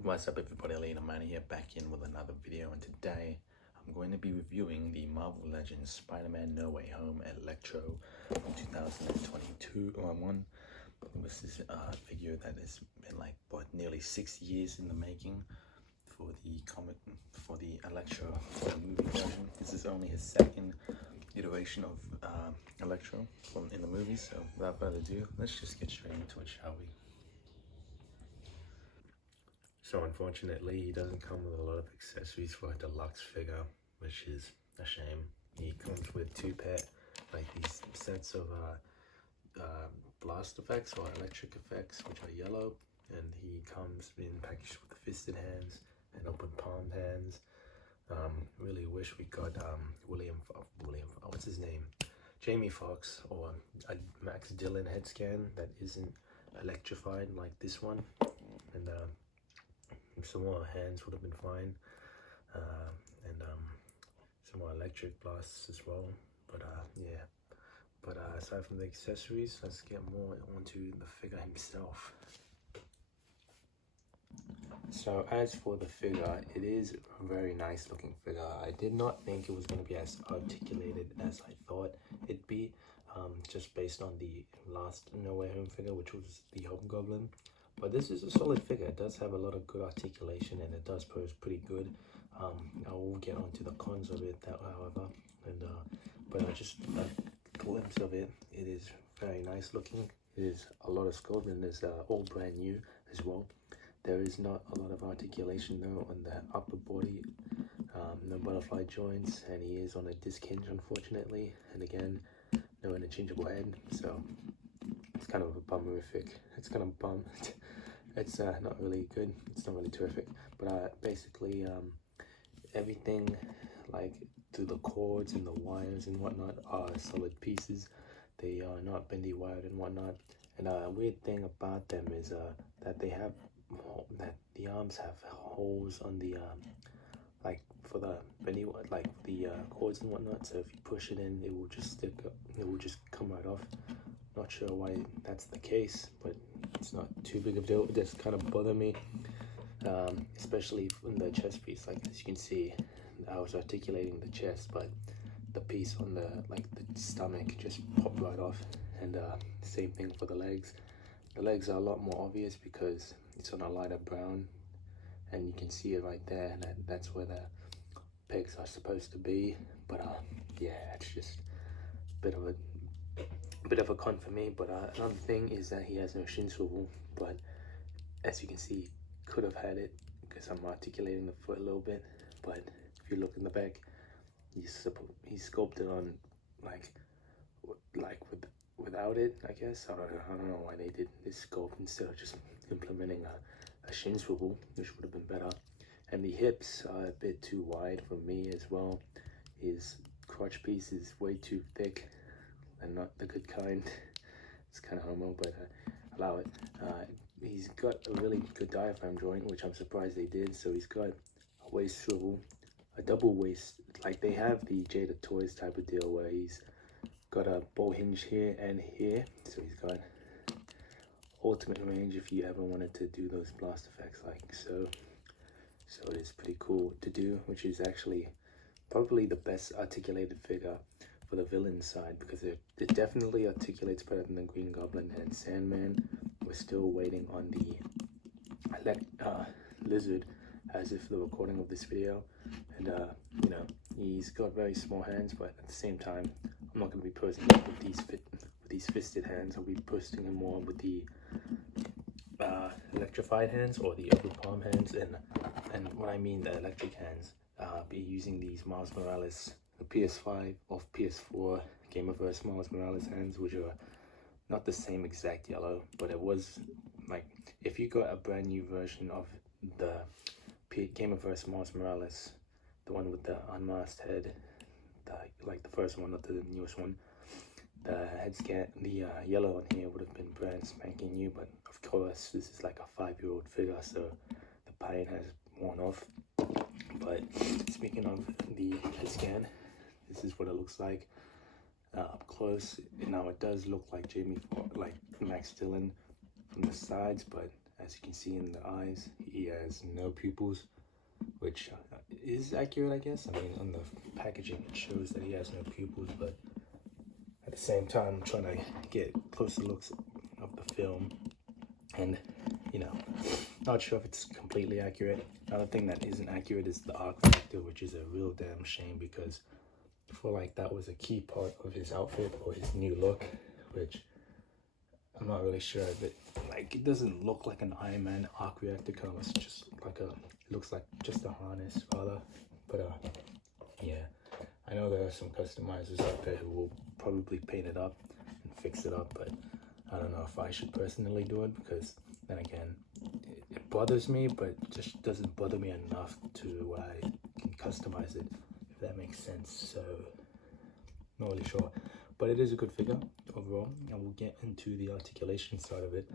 What's up everybody, Electro here, back in with another video, and today I'm going to be reviewing the Marvel Legends Spider-Man No Way Home Electro from 2022 one. This is a figure that has been like nearly 6 years in the making for the Electro for the movie version. This is only his second iteration of Electro in the movie, so without further ado, let's just get straight into it, shall we? So unfortunately, he doesn't come with a lot of accessories for a deluxe figure, which is a shame. He comes with these sets of blast effects or electric effects, which are yellow, and he comes in packaged with fisted hands and open palmed hands. Really wish we got what's his name? Jamie Foxx or a Max Dillon head scan that isn't electrified like this one, and some more hands would have been fine, and some more electric blasts as well. But yeah. But aside from the accessories, let's get more onto the figure himself. So as for the figure, it is a very nice looking figure. I did not think it was going to be as articulated as I thought it'd be, just based on the last No Way Home figure, which was the Hobgoblin. But this is a solid figure. It does have a lot of good articulation, and it does pose pretty good. I will get onto the cons of it, however, and but just a glimpse of it, it is very nice looking. It is a lot of sculpt, and is all brand new as well. There is not a lot of articulation though on the upper body, no butterfly joints, and he is on a disc hinge, unfortunately, and again, no interchangeable head, so it's kind of a bummerific. It's kind of bum. It's not really good. It's not really terrific. But basically, everything like through the cords and the wires and whatnot are solid pieces. They are not bendy wired and whatnot. And a weird thing about them is that they have the arms have holes on the like for the bendy cords and whatnot. So if you push it in, it will just stick up. It will just come right off. Not sure why that's the case, but it's not too big of a deal. It does kind of bother me, especially in the chest piece. Like as you can see, I was articulating the chest, but the piece on the stomach just popped right off. And same thing for the legs. The legs are a lot more obvious because it's on a lighter brown, and you can see it right there. And that's where the pegs are supposed to be. But yeah, it's just a bit of a con for me. But another thing is that he has no shin swivel, but as you can see, could have had it because I'm articulating the foot a little bit. But if you look in the back, he's sculpted on without it, I guess. I don't know why they did this sculpt instead of just implementing a shin swivel, which would have been better. And the hips are a bit too wide for me as well. His crotch piece is way too thick and not the good kind. It's kind of homo, but allow it. He's got a really good diaphragm joint, which I'm surprised they did. So he's got a waist swivel, a double waist, like they have the Jada Toys type of deal where he's got a bow hinge here and here. So he's got ultimate range if you ever wanted to do those blast effects like so. So it is pretty cool to do, which is actually probably the best articulated figure for the villain side, because it definitely articulates better than the Green Goblin and Sandman. We're still waiting on the Lizard as if the recording of this video, and you know, he's got very small hands, but at the same time, I'm not going to be posing him with these fisted hands. I'll be posting him more with the electrified hands or the upper palm hands, and when I mean the electric hands, be using these Miles Morales, the PS5 or PS4 Gamerverse Miles Morales hands, which are not the same exact yellow, but it was like if you got a brand new version of the Gamerverse Miles Morales, the one with the unmasked head, like the first one, not the newest one, the head scan, the yellow on here would have been brand spanking new, but of course this is like a 5-year-old figure, so the paint has worn off. But speaking of the head scan, this is what it looks like up close. Now it does look like Max Dillon from the sides, but As you can see in the eyes, he has no pupils, which is accurate, I guess. I mean, on the packaging it shows that he has no pupils, but at the same time I'm trying to get closer looks of the film, and you know, not sure if it's completely accurate. Another thing that isn't accurate is the arc factor, which is a real damn shame, because I feel like that was a key part of his outfit or his new look, which I'm not really sure of it. Like, it doesn't look like an Iron Man arc reactor cone. It's just like it looks like just a harness rather. But yeah, I know there are some customizers out there who will probably paint it up and fix it up, but I don't know if I should personally do it, because then again, it bothers me, but it just doesn't bother me enough to where I can customize it, if that makes sense. So, not really sure. But it is a good figure overall, and we'll get into the articulation side of it,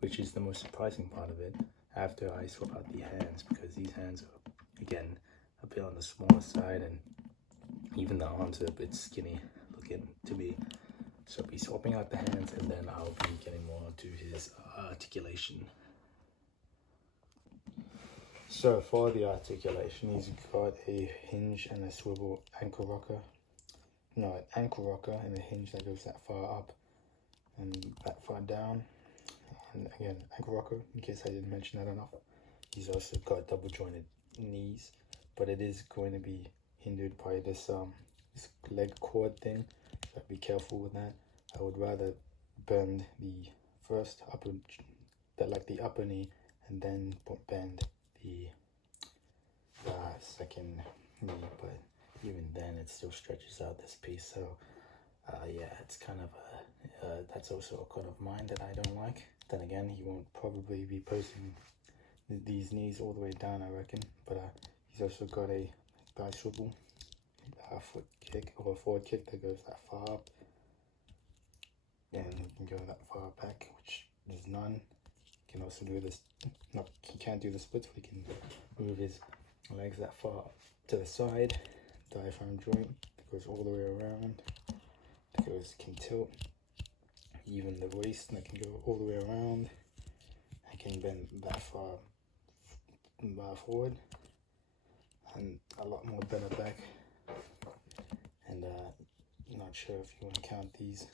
which is the most surprising part of it, after I swap out the hands, because these hands are, again, a bit on the smaller side, and even the arms are a bit skinny looking to me. So I'll be swapping out the hands, and then I'll be getting more to his articulation. So for the articulation, he's got a hinge and a swivel ankle rocker. No, an ankle rocker and a hinge that goes that far up and that far down. And again, ankle rocker, in case I didn't mention that enough. He's also got double jointed knees, but it is going to be hindered by this this leg cord thing, so be careful with that. I would rather bend the first upper, like the upper knee, and then bend the second knee, but even then it still stretches out this piece. So yeah, it's kind of that's also a code of mine that I don't like. Then again, he won't probably be posting these knees all the way down, I reckon. But he's also got a thigh swivel, foot kick or forward kick that goes that far up, and he can go that far back, which is none. He can also do this. No, he can't do the splits, but he can move his legs that far to the side. Diaphragm joint that goes all the way around. That goes, can tilt. Even the waist that can go all the way around. I can bend that far forward, and a lot more bend back. And not sure if you want to count these.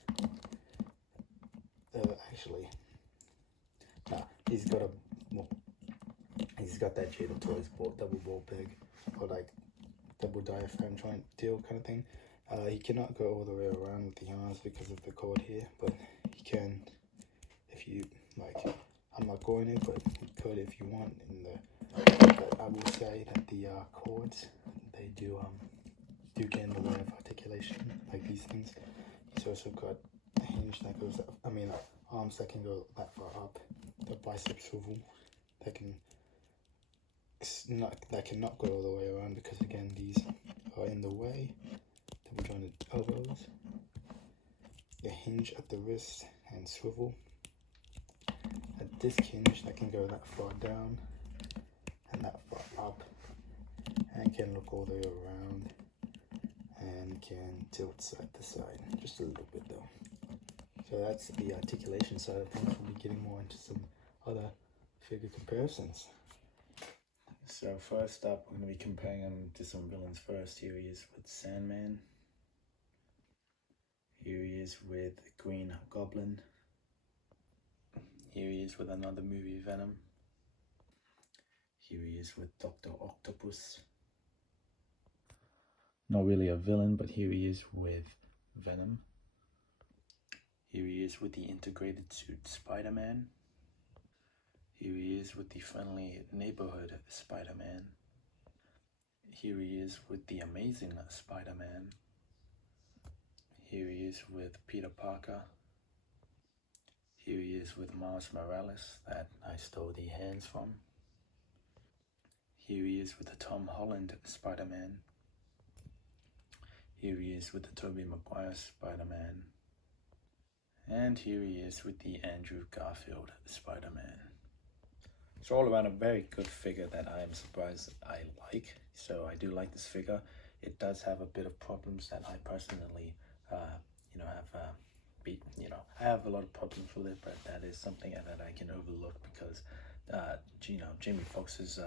Actually, nah, he's got that Jada Toys double ball peg, or like double diaphragm joint deal kind of thing. He cannot go all the way around with the arms because of the cord here, but he can if you like. I'm not going to, but you could if you want. But I will say that the cords, they do get in the way of articulation, like these things. He's also got a hinge that goes up, arms that can go that far up, the bicep swivel that cannot go all the way around, because again these are in the way. Double jointed elbows, the hinge at the wrist and swivel, a disc hinge that can go that far down and that far up, and can look all the way around, and can tilt side to side, just a little bit though. So that's the articulation side of things. We'll be getting more into some other figure comparisons. So first up, we're going to be comparing him to some villains first. Here he is with Sandman. Here he is with Green Goblin. Here he is with another movie, Venom. Here he is with Dr. Octopus. Not really a villain, but here he is with Venom. Here he is with the integrated suit Spider-Man. Here he is with the friendly neighborhood Spider-Man. Here he is with the amazing Spider-Man. Here he is with Peter Parker. Here he is with Miles Morales, that I stole the hands from. Here he is with the Tom Holland Spider-Man. Here he is with the Tobey Maguire Spider-Man. And here he is with the Andrew Garfield Spider-Man. So all around a very good figure that I am surprised I like. So I do like this figure. It does have a bit of problems that I personally, I have a lot of problems with it, but that is something that I can overlook, because Jamie Foxx's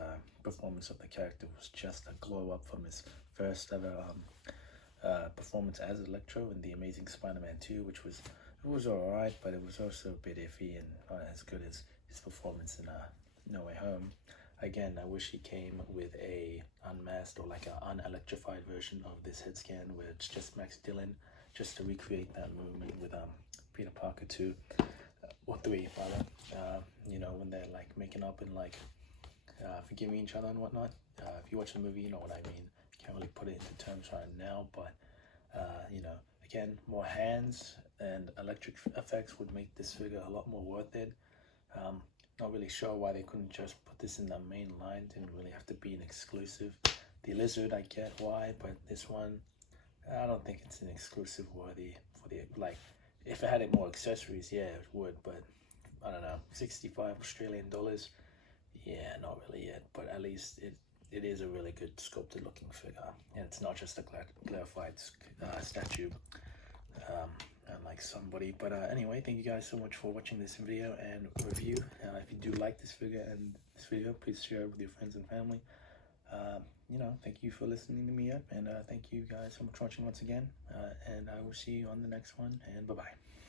performance of the character was just a glow up from his first ever performance as Electro in The Amazing Spider-Man 2, which was alright, but it was also a bit iffy and not as good as his performance in No Way Home. Again, I wish he came with a unmasked or like an unelectrified version of this head scan where it's just Max Dillon, just to recreate that movement with Peter Parker 2 or 3 rather. When they're like making up and like forgiving each other and whatnot. If you watch the movie, you know what I mean. Can't really put it into terms right now, but again, more hands and electric effects would make this figure a lot more worth it. Not really sure why they couldn't just put this in the main line. Didn't really have to be an exclusive. The Lizard, I get why, but this one, I don't think it's an exclusive worthy for the, like, if it had more accessories, yeah, it would, but I don't know, 65 Australian dollars, yeah, not really yet, but at least it is a really good sculpted looking figure, and it's not just a clarified statue, like somebody. But anyway, thank you guys so much for watching this video and review. If you do like this figure and this video, please share it with your friends and family. Thank you for listening to me up, and thank you guys so much for watching once again, and I will see you on the next one, and bye-bye.